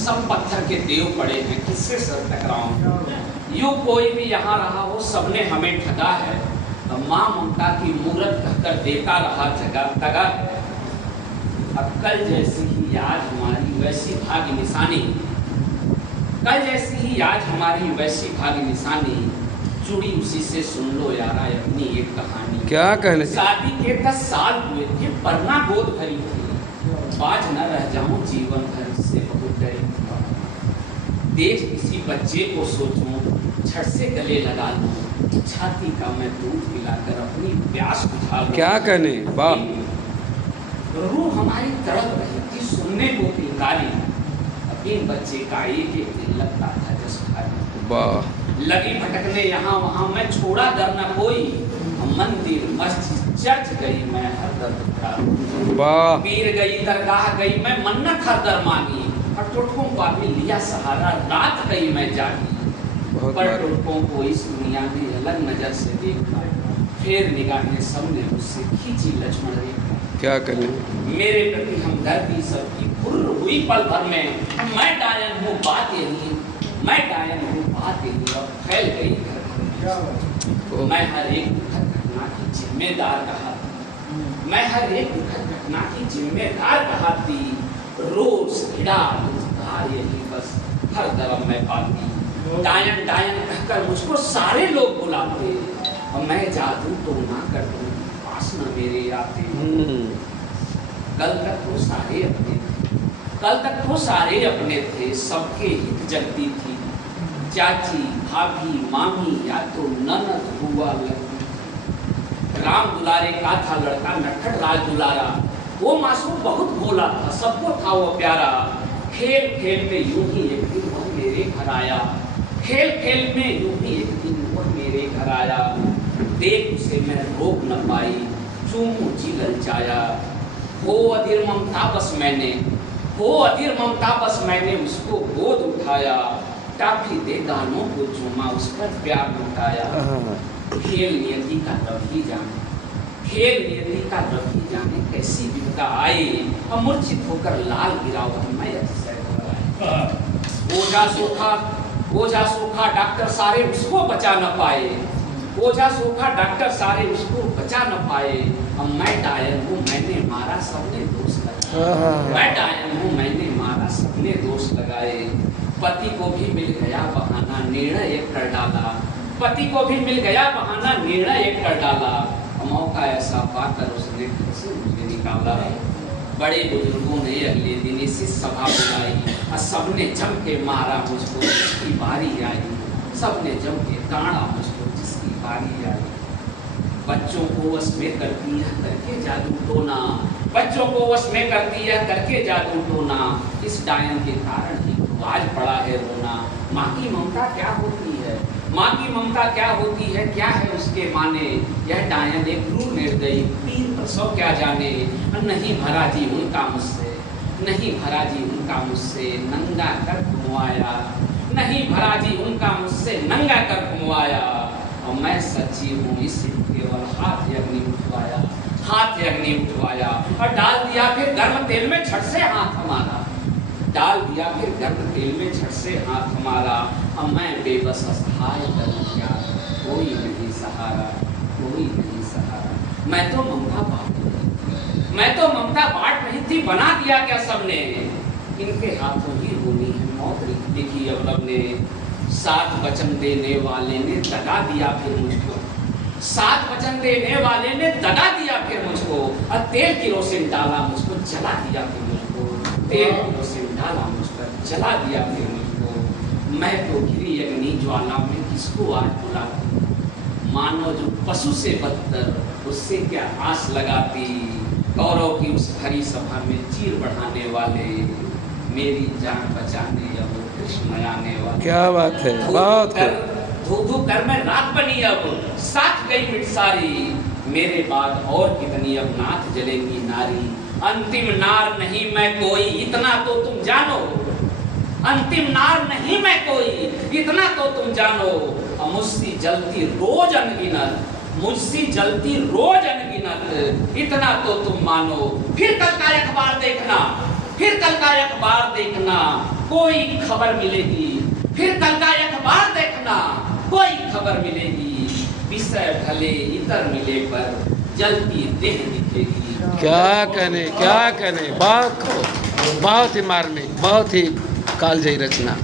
सब पत्थर के देव पड़े हैं, किससे सर टकराऊं। यूं कोई भी यहाँ रहा हो, सबने हमें ठगा है। माँ ममता की मूरत कहकर देता रहा तगा है। अब कल जैसी ही आज हमारी वैसी भाग्य निशानी, कल जैसी ही आज हमारी वैसी भाग्य निशानी, जुड़ी उसी से सुन लो यारा अपनी एक कहानी। क्या कहने? शादी के 10 साल हुए थे, परना गोद भरी थी, बाज न रह जाऊं जीवन भर इससे बहुत डरी थी। देख किसी बच्चे को सोचूं, झट से गले लगा लूं, छाती का मैं दूध पिलाकर अपनी प्यास बुझा लूं। क्या कहने? वाह। रूह हमारी तड़प रही थी सुनने को पिलकारी, अपने बच्चे का एक एक दिल लगता था जस भारी। वाह। लगी भटकने यहाँ वहाँ मैं, छोड़ा दर न कोई, मंदिर मस्जिद चर्च गई मैं हर दर ठुकरा। वाह। पीर गई दरगाह गई मैं, मन्नत हर दर मांगी, और टुटकों का भी लिया सहारा, रात गई मैं जागी। पर टुटकों को इस दुनिया में अलग नजर से देखा, फिर निगाहें सबने मुझसे खींची लक्ष्मण रेखा। क्या करने? मेरे प्रति हमदर्दी सबकी फुर्र हुई पल भर में, मैं डायन हूँ बात यही, मैं डायन हूँ बात यही, अब फैल गई घर भर। मैं हर एक दुखद घटना की जिम्मेदार कहा, मैं हर एक दुखद घटना की जिम्मेदार कहा थी। रोज घिड़ा रोजगार यही बस हर तरफ मैं पाती। डायन डायन कहकर मुझको सारे लोग बुलाते, और मैं जादू तो ना कर दूं, पास न मेरे आते। कल तक वो सारे अपने थे, कल तक वो सारे अपने थे, सबके हित जगती थी। चाची भाभी मामी या तो ननद बुआ लगती। राम दुलारे का था लड़का नटखट राज दुलारा, वो मासूम बहुत भोला था, सबको था वो प्यारा। खेल खेल में यूं ही एक दिन वह मेरे घर आया, खेल खेल में यूं ही एक दिन वह मेरे घर आया। देख उसे मैं रोक न पाई, चूमू जी ललचाया। हो अधीर ममता बस मैंने, हो अधीर ममता बस मैंने उसको गोद उठाया। टाफी दे गानों को चूमा, उस पर प्यार लुटाया। खेल नियति का रब ही जाने, खेल नियति का रब ही जाने, कैसी विपदा आई, और मूर्छित होकर लाल गिरा वह मैं अतिशय घबराया। ओझा सोखा डॉक्टर सारे उसको बचा न पाए, ओझा सोखा डॉक्टर सारे उसको बचा न पाए। अब मैं डायन हूँ मैंने मारा सबने दोष लगाए, मैं डायन हूँ मैंने मारा सबने दोष लगाए। पति को भी मिल गया बहाना, निर्णय एक कर डाला, पति को भी मिल गया बहाना, निर्णय एक कर डाला। मौका ऐसा पाकर उसने घर से मुझे निकाला। बड़े बुजुर्गों ने अगले दिन इसी सभा बुलाई, और सबने जम के मारा मुझको जिसकी बारी आई, सबने जम के ताड़ा मुझको जिसकी बारी आई। बच्चों को वश में करती है करके जादू टोना, बच्चों को वश में करती है करके जादू टोना। इस डायन के कारण ही तो आज पड़ा है रोना। माँ की ममता क्या होती है, माँ की ममता क्या होती है, क्या है उसके माने। यह डायन एक क्रूर निर्दयी पीर प्रसव क्या जाने। नहीं भरा जी उनका मुझसे, नहीं भरा जी उनका मुझसे, नंगा कर घुमाया, नहीं भरा जी उनका मुझसे, नंगा कर घुमाया। और मैं सच्ची हूँ इस केवल हाथ अग्नि उठवाया, हाथ अग्नि उठवाया, और डाल दिया फिर गर्म तेल में झट से हाथ हमारा, डाल दिया फिर गर्म तेल में झट से हाथ हमारा। अब मैं बेबस असहाय करूं क्या, कोई नहीं सहारा, कोई नहीं सहारा। मैं तो ममता बांट रही थी, मैं तो ममता बांट रही थी, बना दिया क्या सबने। इनके हाथों ही होनी है मौत लिखी अब रब ने। सात वचन देने वाले ने दगा दिया फिर मुझको, सात वचन देने वाले ने दगा दिया फिर मुझको। और तेल किरोसिन डाला मुझको, जला दिया फिर मुझको, तेल किरोसिन डाला मुझ पर, जला दिया फिर मुझको। मैं तो घिरी अग्नि ज्वाला में किसको आज बुलाती, मानो जो पशु से बदतर उससे क्या आस लगाती। गौरव की उस हरी सभा में चीर बढ़ाने वाले, मेरी जान बचाने अब कृष्ण आने वाले। क्या बात है, बहुत धू धू कर मैं रात बनी अब, साथ गई मिट सारी। मेरे बाद और कितनी अब नाथ जलेंगी नारी। अंतिम नार नहीं मैं कोई, इतना तो तुम जानो, अंतिम नार नहीं मैं कोई, इतना तो तुम जानो। मुझसे जलती रोज अनगिनत, मुझसे जलती रोज अनगिनत, इतना तो तुम मानो। फिर कल का अखबार देखना, फिर कल का अखबार देखना, कोई खबर मिलेगी, फिर कल का अखबार देखना, कोई खबर मिलेगी, विषय भले इतर मिले पर जलती देह दिखेगी। क्या कहने, बहुत ही मार्मिक, बहुत ही कालजयी रचना।